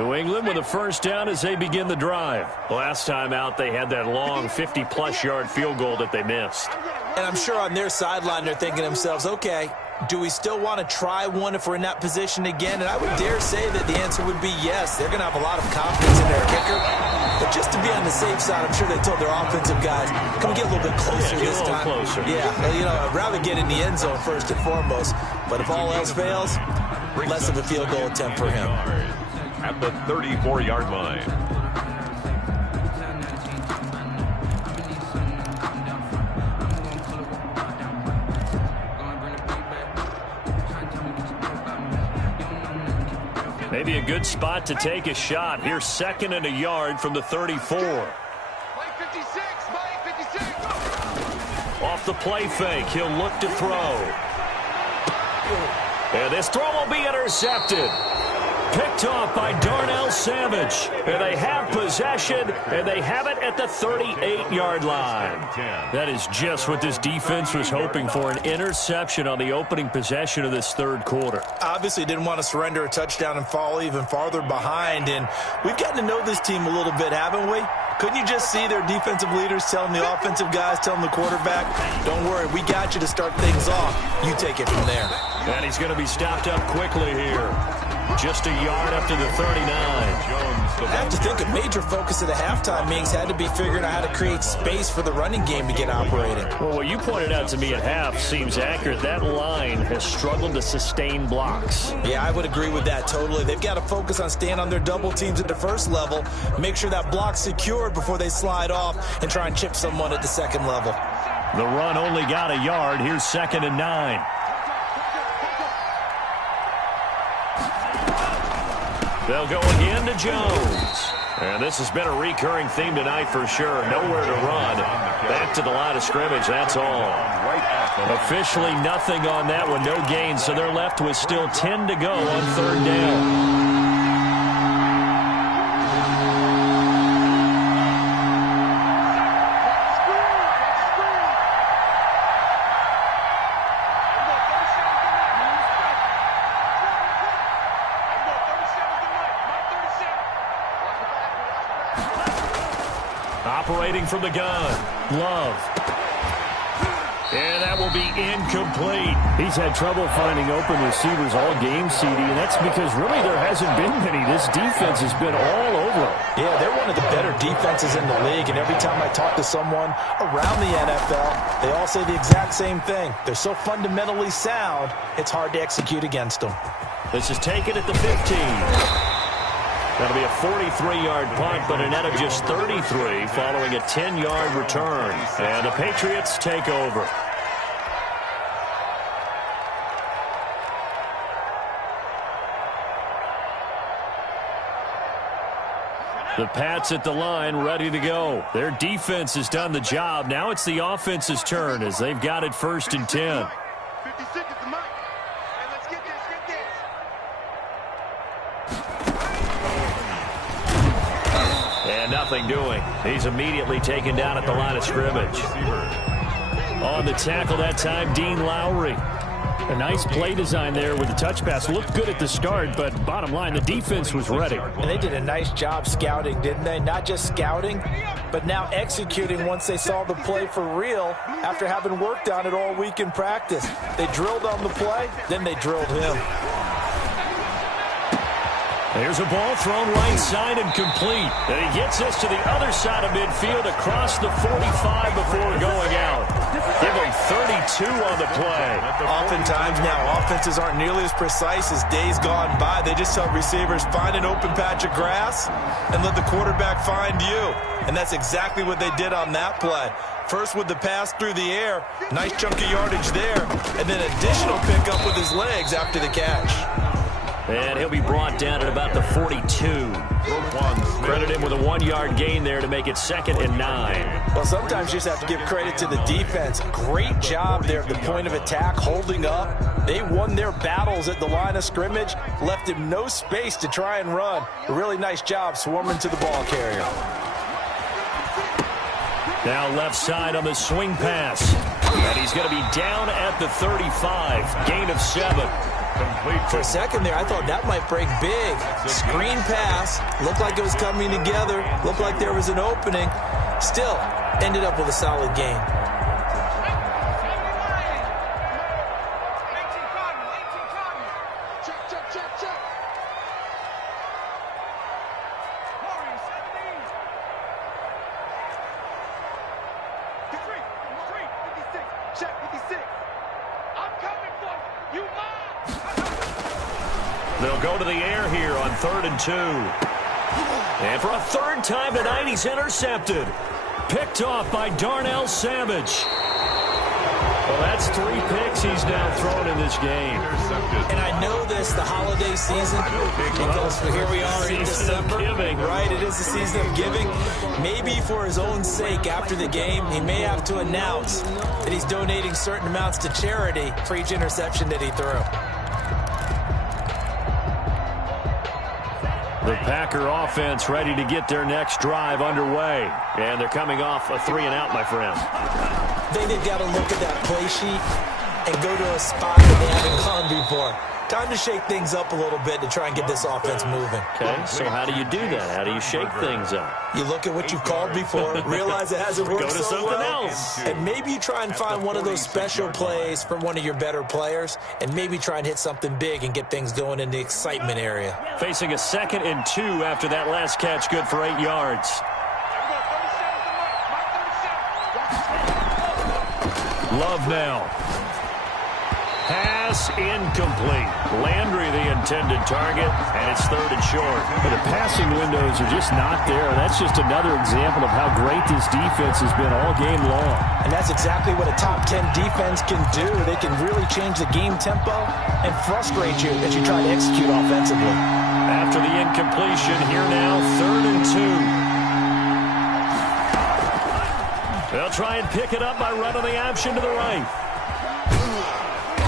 New England with a first down as they begin the drive. Last time out, they had that long 50-plus yard field goal that they missed. And I'm sure on their sideline they're thinking to themselves, okay, do we still want to try one if we're in that position again? And I would dare say that the answer would be yes. They're going to have a lot of confidence in their kicker. But just to be on the safe side, I'm sure they told their offensive guys, come get a little bit closer this time. Closer. Yeah, you know, I'd rather get in the end zone first and foremost. But if all else fails, less of a field goal attempt for him. At the 34-yard line. Maybe a good spot to take a shot. Here's 2nd and a yard from the 34. Off the play fake, he'll look to throw. And this throw will be intercepted. Picked off by Darnell Savage. And they have possession, and they have it at the 38-yard line. That is just what this defense was hoping for, an interception on the opening possession of this third quarter. Obviously didn't want to surrender a touchdown and fall even farther behind. And we've gotten to know this team a little bit, haven't we? Couldn't you just see their defensive leaders telling the offensive guys, telling the quarterback, don't worry, we got you to start things off. You take it from there. And he's going to be stopped up quickly here. Just a yard after the 39. I have to think a major focus of the halftime meetings had to be figuring out how to create space for the running game to get operating. Well, what you pointed out to me at half seems accurate. That line has struggled to sustain blocks. Yeah, I would agree with that totally. They've got to focus on staying on their double teams at the first level, make sure that block's secured before they slide off and try and chip someone at the second level. The run only got a yard. Here's 2nd and 9. They'll go again to Jones. And this has been a recurring theme tonight for sure. Nowhere to run. Back to the line of scrimmage, that's all. Officially nothing on that one, no gain. So they're left with still 10 to go on 3rd down. Operating from the gun, Love. And that will be incomplete. He's had trouble finding open receivers all game, CD, and that's because really there hasn't been many. This defense has been all over him. Yeah, they're one of the better defenses in the league, and every time I talk to someone around the NFL, they all say the exact same thing. They're so fundamentally sound, it's hard to execute against them. This is taken at the 15. That'll be a 43-yard punt, but a net of just 33 following a 10-yard return. And the Patriots take over. The Pats at the line, ready to go. Their defense has done the job. Now it's the offense's turn as they've got it 1st and 10. And nothing doing. He's immediately taken down at the line of scrimmage. On the tackle that time, Dean Lowry. A nice play design there with the touch pass. Looked good at the start, but bottom line, the defense was ready. And they did a nice job scouting, didn't they? Not just scouting, but now executing once they saw the play for real after having worked on it all week in practice. They drilled on the play, then they drilled him. There's a ball thrown right side and complete. And he gets us to the other side of midfield across the 45 before going out. Give him 32 on the play. Oftentimes now, offenses aren't nearly as precise as days gone by. They just tell receivers, find an open patch of grass and let the quarterback find you. And that's exactly what they did on that play. First with the pass through the air, nice chunk of yardage there, and then additional pickup with his legs after the catch. And he'll be brought down at about the 42. Credit him with a 1-yard gain there to make it 2nd and 9. Well, sometimes you just have to give credit to the defense. Great job there at the point of attack, holding up. They won their battles at the line of scrimmage, left him no space to try and run. A really nice job swarming to the ball carrier. Now left side on the swing pass. And he's going to be down at the 35. Gain of 7. For a second there, I thought that might break big. Screen pass. Looked like it was coming together. Looked like there was an opening. Still, ended up with a solid game. They'll go to the air here on 3rd and 2. And for a third time tonight, he's intercepted. Picked off by Darnell Savage. Well, that's 3 picks he's now thrown in this game. And I know this, the holiday season, because here we are in December. Right, it is the season of giving. Maybe for his own sake, after the game, he may have to announce that he's donating certain amounts to charity for each interception that he threw. The Packer offense ready to get their next drive underway. And they're coming off a 3-and-out, my friend. I think they've got to look at that play sheet and go to a spot that they haven't gone before. Time to shake things up a little bit to try and get this offense moving. Okay, so how do you do that? How do you shake things up? You look at what you've called before, realize it hasn't worked Go to so something well, else. and maybe you try and find one of those special plays from one of your better players, and maybe try and hit something big and get things going in the excitement area. Facing a 2nd and 2 after that last catch, good for 8 yards. Love now. Pass incomplete. Landry the intended target, and it's 3rd and short. But the passing windows are just not there. That's just another example of how great this defense has been all game long. And that's exactly what a top 10 defense can do. They can really change the game tempo and frustrate you as you try to execute offensively. After the incompletion, here now, 3rd and 2. They'll try and pick it up by running the option to the right.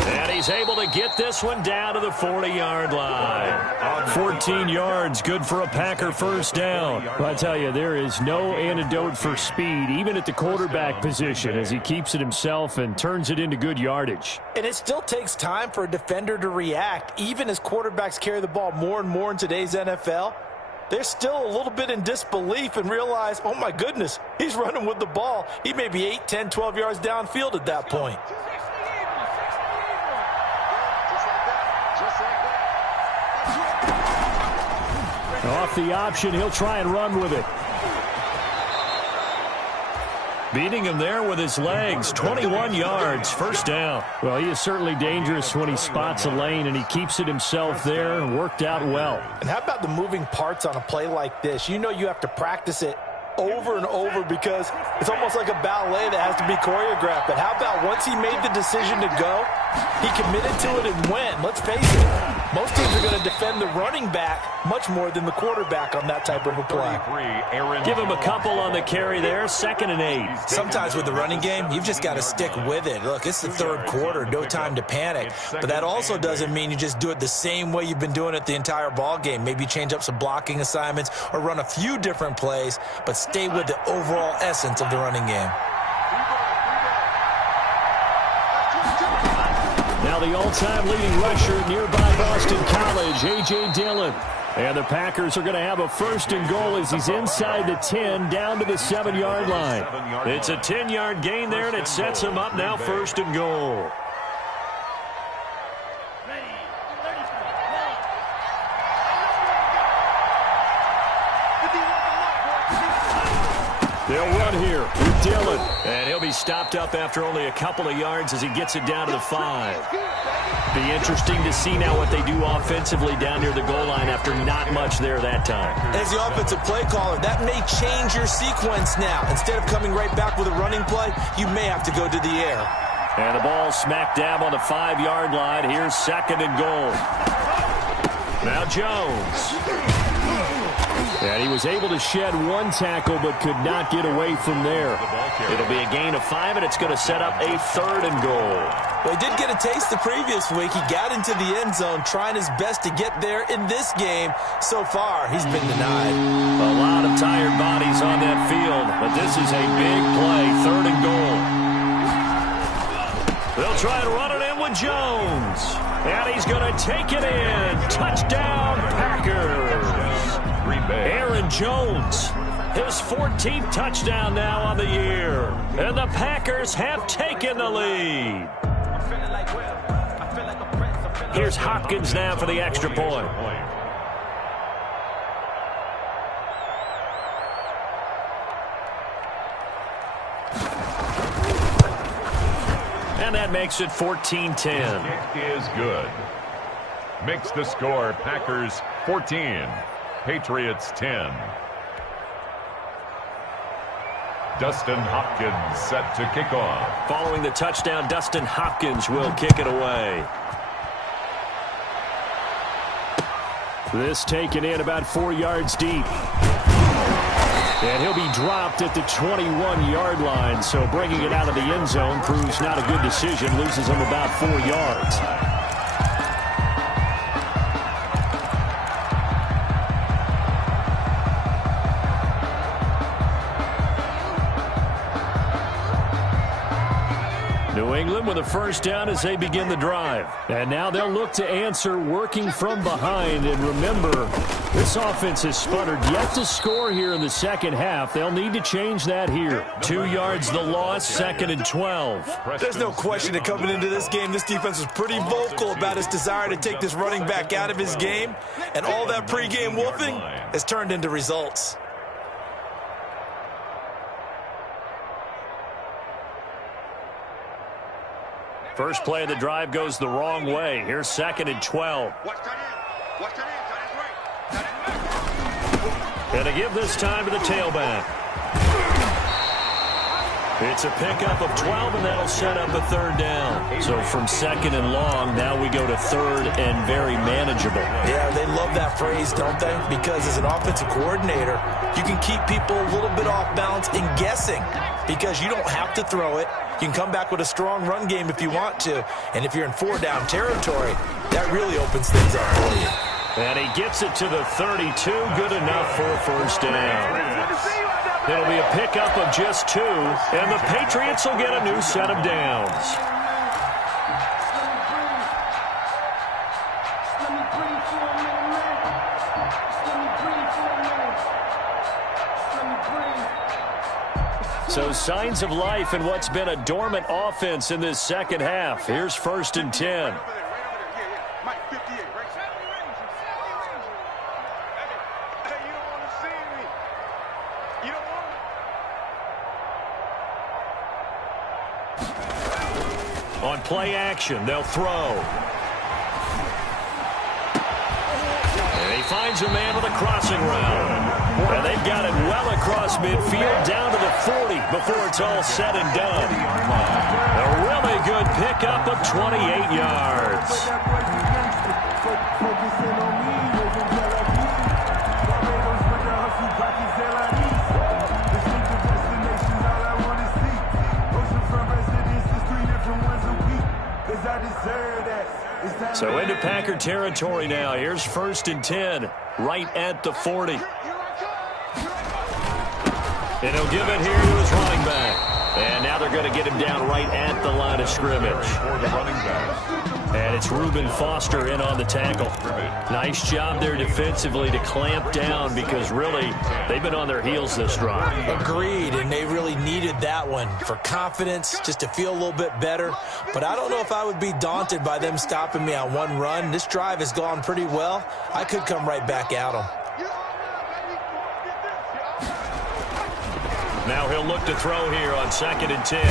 And he's able to get this one down to the 40-yard line. 14 yards, good for a Packer first down. Well, I tell you, there is no antidote for speed, even at the quarterback position, as he keeps it himself and turns it into good yardage. And it still takes time for a defender to react, even as quarterbacks carry the ball more and more in today's NFL. They're still a little bit in disbelief and realize, oh my goodness, he's running with the ball. He may be 8, 10, 12 yards downfield at that point. Off the option, he'll try and run with it. Beating him there with his legs, 21 yards, first down. Well, he is certainly dangerous when he spots a lane, and he keeps it himself there and worked out well. And how about the moving parts on a play like this? You know you have to practice it over and over because it's almost like a ballet that has to be choreographed. But how about once he made the decision to go, he committed to it and went. Let's face it, most teams are going to defend the running back much more than the quarterback on that type of a play. Give him a couple on the carry there, 2nd and 8. Sometimes with the running game, you've just got to stick with it. Look, it's the 3rd quarter, no time to panic. But that also doesn't mean you just do it the same way you've been doing it the entire ball game. Maybe change up some blocking assignments or run a few different plays, but stay with the overall essence of the running game. Now the all-time leading rusher at nearby Boston College, A.J. Dillon. And the Packers are going to have a 1st and goal as he's inside the 10, down to the 7-yard line. It's a 10-yard gain there, and it sets him up now 1st and goal. They'll run here with Dillon. And he'll be stopped up after only a couple of yards as he gets it down to the 5. Be interesting to see now what they do offensively down near the goal line after not much there that time. As the offensive play caller, that may change your sequence now. Instead of coming right back with a running play, you may have to go to the air. And the ball smack dab on the 5-yard line. Here's 2nd and goal. Now Jones. And he was able to shed one tackle but could not get away from there. It'll be a gain of 5, and it's going to set up a 3rd and goal. Well, he did get a taste the previous week. He got into the end zone, trying his best to get there in this game. So far, he's been denied. A lot of tired bodies on that field, but this is a big play, 3rd and goal. They'll try to run it in with Jones. And he's going to take it in. Touchdown, Packers. Green Bay. Aaron Jones, his 14th touchdown now on the year. And the Packers have taken the lead. Here's Hopkins now for the extra point. And that makes it 14-10. Kick is good. Makes the score Packers 14, Patriots 10. Dustin Hopkins set to kick off. Following the touchdown, Dustin Hopkins will kick it away. This taken in about 4 yards deep. And he'll be dropped at the 21-yard line, so bringing it out of the end zone proves not a good decision. Loses him about 4 yards. New England with a first down as they begin the drive. And now they'll look to answer working from behind. And remember, this offense has sputtered yet to score here in the second half. They'll need to change that here. 2 yards the loss, 2nd and 12. There's no question that coming into this game, this defense was pretty vocal about its desire to take this running back out of his game. And all that pregame wolfing has turned into results. First play of the drive goes the wrong way. Here's 2nd and 12. And to give this time to the tailback. It's a pickup of 12, and that'll set up a third down. So from 2nd and long, now we go to 3rd and very manageable. Yeah, they love that phrase, don't they? Because as an offensive coordinator, you can keep people a little bit off balance and guessing because you don't have to throw it. You can come back with a strong run game if you want to. And if you're in 4-down territory, that really opens things up for you. And he gets it to the 32. Good enough for a first down. It'll be a pickup of just 2, and the Patriots will get a new set of downs. So signs of life in what's been a dormant offense in this second half. Here's 1st and 10. On play action, they'll throw. And he finds a man with a crossing route. And they've got it well across midfield, down to the 40 before it's all said and done. A really good pickup of 28 yards. So into Packer territory now. Here's 1st and 10, right at the 40. And he'll give it here to his running back. And now they're going to get him down right at the line of scrimmage. And it's Reuben Foster in on the tackle. Nice job there defensively to clamp down because really they've been on their heels this drive. Agreed, and they really needed that one for confidence, just to feel a little bit better. But I don't know if I would be daunted by them stopping me on one run. This drive has gone pretty well. I could come right back at them. Now he'll look to throw here on 2nd and 10.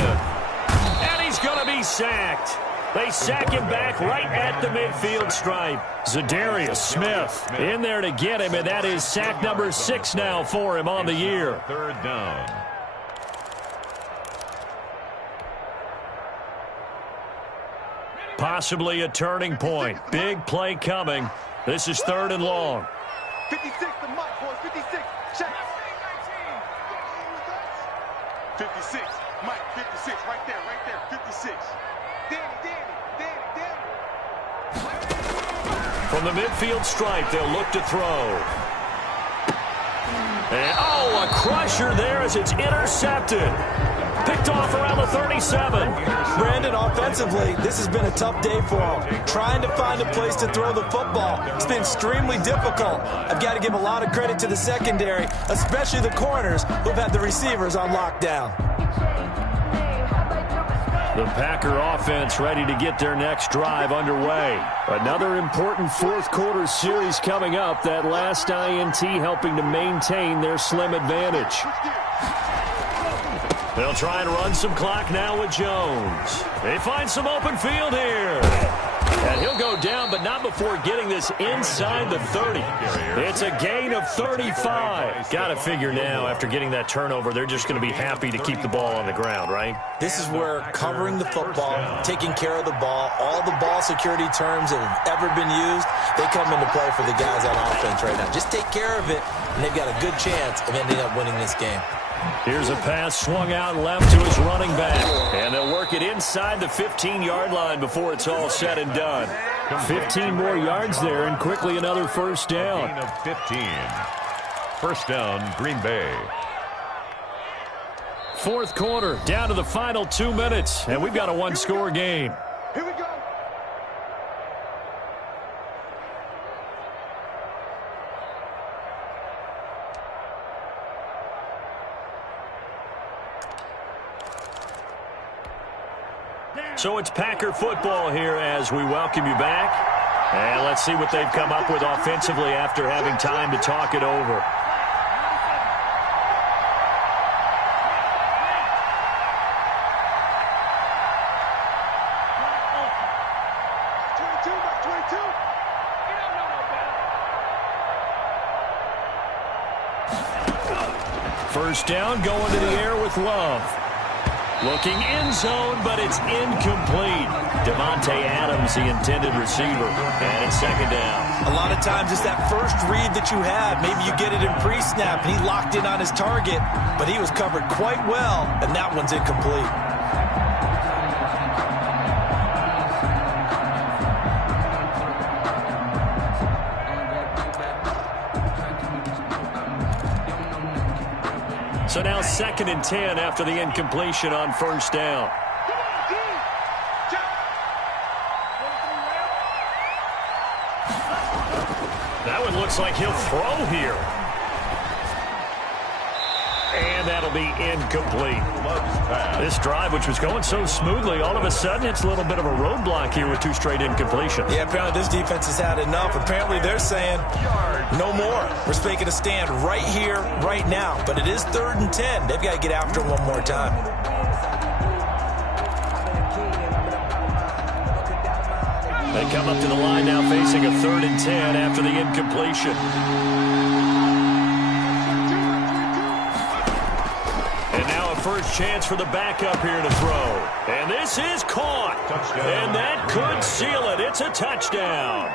And he's going to be sacked. They sack him back right at the midfield stripe. Zadarius Smith in there to get him, and that is sack number 6 now for him on the year. 3rd down. Possibly a turning point. Big play coming. This is 3rd and long. 56, the mic, boys. 56. Check. 56. Mike, 56. Right there, 56. Danny. From the midfield stripe, they'll look to throw. And, a crusher there as it's intercepted. Picked off around the 37. Brandon, offensively, this has been a tough day for him. Trying to find a place to throw the football. It's been extremely difficult. I've got to give a lot of credit to the secondary, especially the corners who've had the receivers on lockdown. The Packer offense ready to get their next drive underway. Another important fourth quarter series coming up. That last INT helping to maintain their slim advantage. They'll try and run some clock now with Jones. They find some open field here. And he'll go down, but not before getting this inside the 30. It's a gain of 35. Got to figure now, after getting that turnover, they're just going to be happy to keep the ball on the ground, right? This is where covering the football, taking care of the ball, all the ball security terms that have ever been used, they come into play for the guys on offense right now. Just take care of it, and they've got a good chance of ending up winning this game. Here's a pass swung out left to his running back. And they'll work it inside the 15-yard line before it's all said and done. 15 more yards there, and quickly another first down. Gain of 15. First down, Green Bay. Fourth quarter, down to the final 2 minutes, and we've got a one-score game. Here we go. So it's Packer football here as we welcome you back. And let's see what they've come up with offensively after having time to talk it over. First down, going to the air with Love. Looking end zone, but it's incomplete. Devontae Adams, the intended receiver, and it's second down. A lot of times it's that first read that you have. Maybe you get it in pre-snap, and he locked in on his target, but he was covered quite well, and that one's incomplete. So now 2nd and 10 after the incompletion on first down. That one looks like he'll throw here. And that'll be incomplete. This drive, which was going so smoothly, all of a sudden it's a little bit of a roadblock here with 2 straight incompletions. Yeah, apparently this defense has had enough. Apparently they're saying no more. We're making a stand right here, right now. But it is 3rd and 10. They've got to get after him one more time. They come up to the line now facing a 3rd and 10 after the incompletion. And now a first chance for the backup here to throw. And this is caught. And that could seal it. It's a touchdown.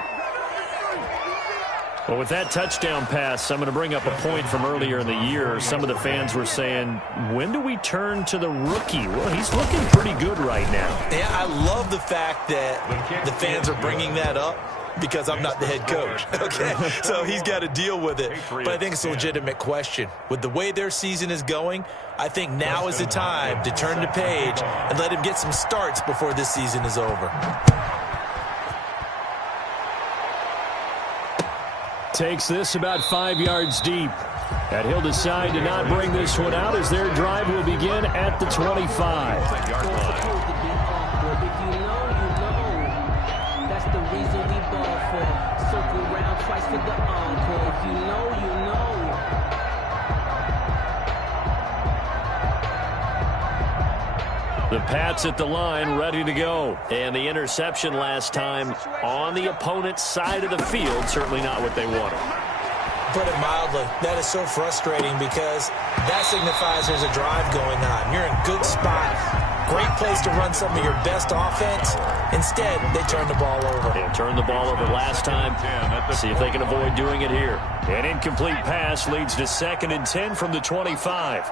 Well, with that touchdown pass, I'm going to bring up a point from earlier in the year. Some of the fans were saying, when do we turn to the rookie? Well, he's looking pretty good right now. Yeah, I love the fact that the fans are bringing that up because I'm not the head coach, okay? So he's got to deal with it. But I think it's a legitimate question. With the way their season is going, I think now is the time to turn the page and let him get some starts before this season is over. Takes this about 5 yards deep. And he'll decide to not bring this one out as their drive will begin at the 25. The Pats at the line, ready to go. And the interception last time on the opponent's side of the field, certainly not what they wanted. Put it mildly, that is so frustrating because that signifies there's a drive going on. You're in a good spot, great place to run some of your best offense. Instead, they turn the ball over. They turned the ball over last time. See if they can avoid doing it here. An incomplete pass leads to 2nd and 10 from the 25.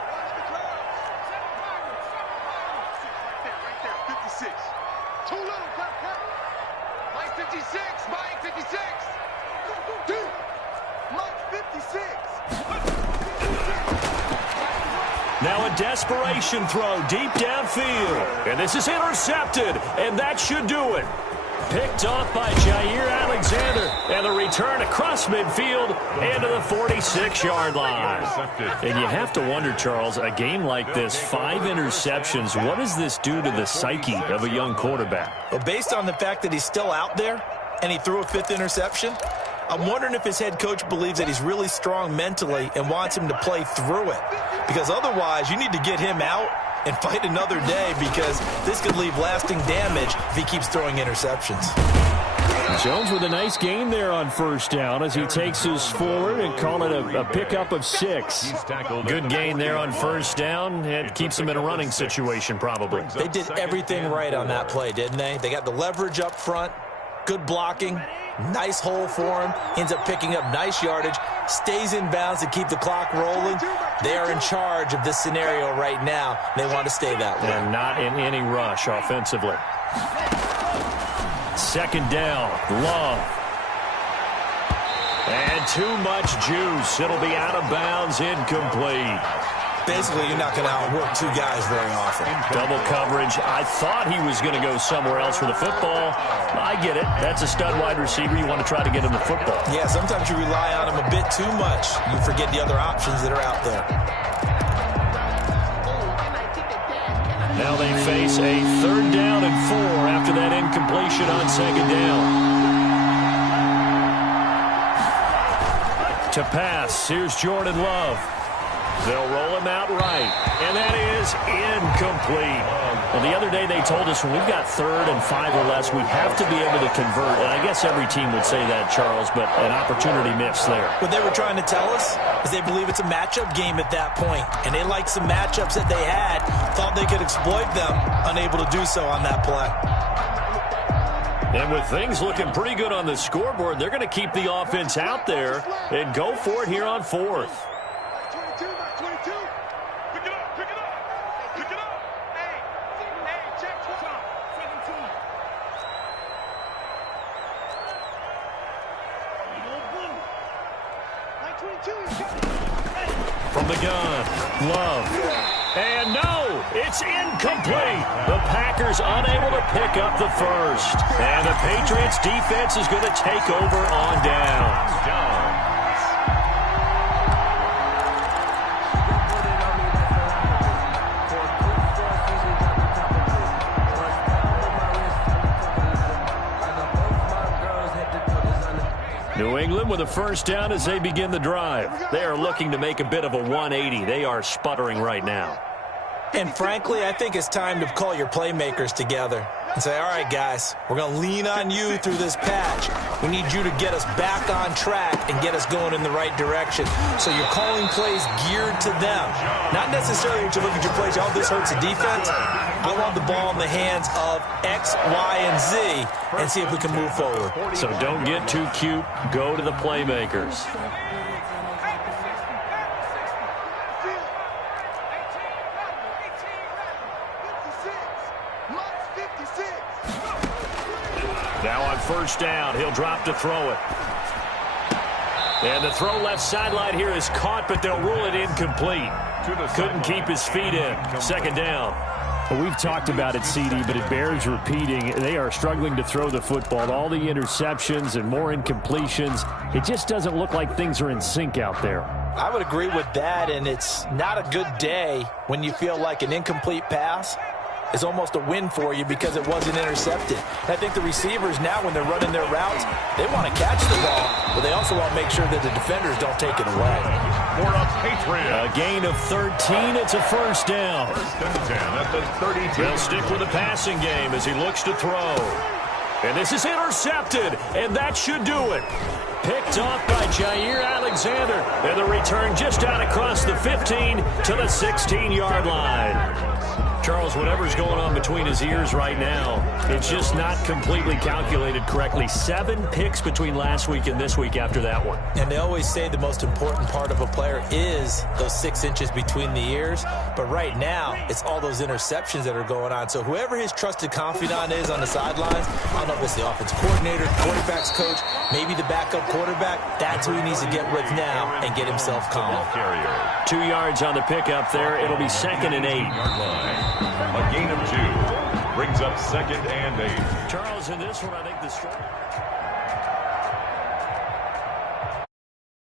Now a desperation throw deep downfield. And this is intercepted, and that should do it. Picked off by Jair Alexander, and the return across midfield and to the 46-yard line. And you have to wonder, Charles, a game like this, 5 interceptions, what does this do to the psyche of a young quarterback? Well, based on the fact that he's still out there and he threw a 5th interception, I'm wondering if his head coach believes that he's really strong mentally and wants him to play through it. Because otherwise, you need to get him out and fight another day, because this could leave lasting damage if he keeps throwing interceptions. Jones with a nice gain there on first down as he takes us forward and call it a pickup of 6. Good gain there on first down, and keeps him in a running situation probably. They did everything right on that play, didn't they? They got the leverage up front, good blocking, nice hole for him, ends up picking up nice yardage, stays in bounds to keep the clock rolling. They are in charge of this scenario right now. They want to stay that way. And not in any rush offensively. Second down, Love. And too much juice. It'll be out of bounds, incomplete. Basically, you're not going to outwork 2 guys very often. Double coverage. I thought he was going to go somewhere else for the football. I get it. That's a stud wide receiver. You want to try to get him the football. Yeah, sometimes you rely on him a bit too much. You forget the other options that are out there. Now they face a 3rd down and 4 after that incompletion on second down. To pass, here's Jordan Love. They'll roll him out right, and that is incomplete. Well, the other day they told us when we've got 3rd and 5 or less, we have to be able to convert. And I guess every team would say that, Charles, but an opportunity missed there. What they were trying to tell us is they believe it's a matchup game at that point, and they liked some matchups that they had, thought they could exploit them, unable to do so on that play. And with things looking pretty good on the scoreboard, they're going to keep the offense out there and go for it here on 4th. From the gun, Love. And no, it's incomplete. The Packers unable to pick up the first. And the Patriots defense is going to take over on down. New England with a first down as they begin the drive. They are looking to make a bit of a 180. They are sputtering right now. And frankly, I think it's time to call your playmakers together and say, all right, guys, we're going to lean on you through this patch. We need you to get us back on track and get us going in the right direction. So you're calling plays geared to them. Not necessarily to look at your plays, oh, this hurts the defense. I want the ball in the hands of X, Y, and Z and see if we can move forward. So don't get too cute. Go to the playmakers. Now on first down, he'll drop to throw it. And the throw left sideline here is caught, but they'll rule it incomplete. Couldn't keep his feet in. Second down. Well, we've talked about it, CD, but it bears repeating. They are struggling to throw the football. All the interceptions and more incompletions. It just doesn't look like things are in sync out there. I would agree with that, and it's not a good day when you feel like an incomplete pass is almost a win for you because it wasn't intercepted. And I think the receivers now, when they're running their routes, they want to catch the ball, but they also want to make sure that the defenders don't take it away. For a Patriot. A gain of 13. It's a first down. First and 10 at the 32. They'll stick with the passing game as he looks to throw. And this is intercepted, and that should do it. Picked off by Jair Alexander. And the return just out across the 15 to the 16-yard line. Charles, whatever's going on between his ears right now, it's just not completely calculated correctly. 7 picks between last week and this week after that one. And they always say the most important part of a player is those 6 inches between the ears. But right now, it's all those interceptions that are going on. So whoever his trusted confidant is on the sidelines, I don't know if it's the offensive coordinator, quarterback's coach, maybe the backup quarterback, that's who he needs to get with now and get himself calm. 2 yards on the pickup there. It'll be 2nd and 8. A gain of 2 brings up 2nd and 8. Charles, in this one, I think the strike.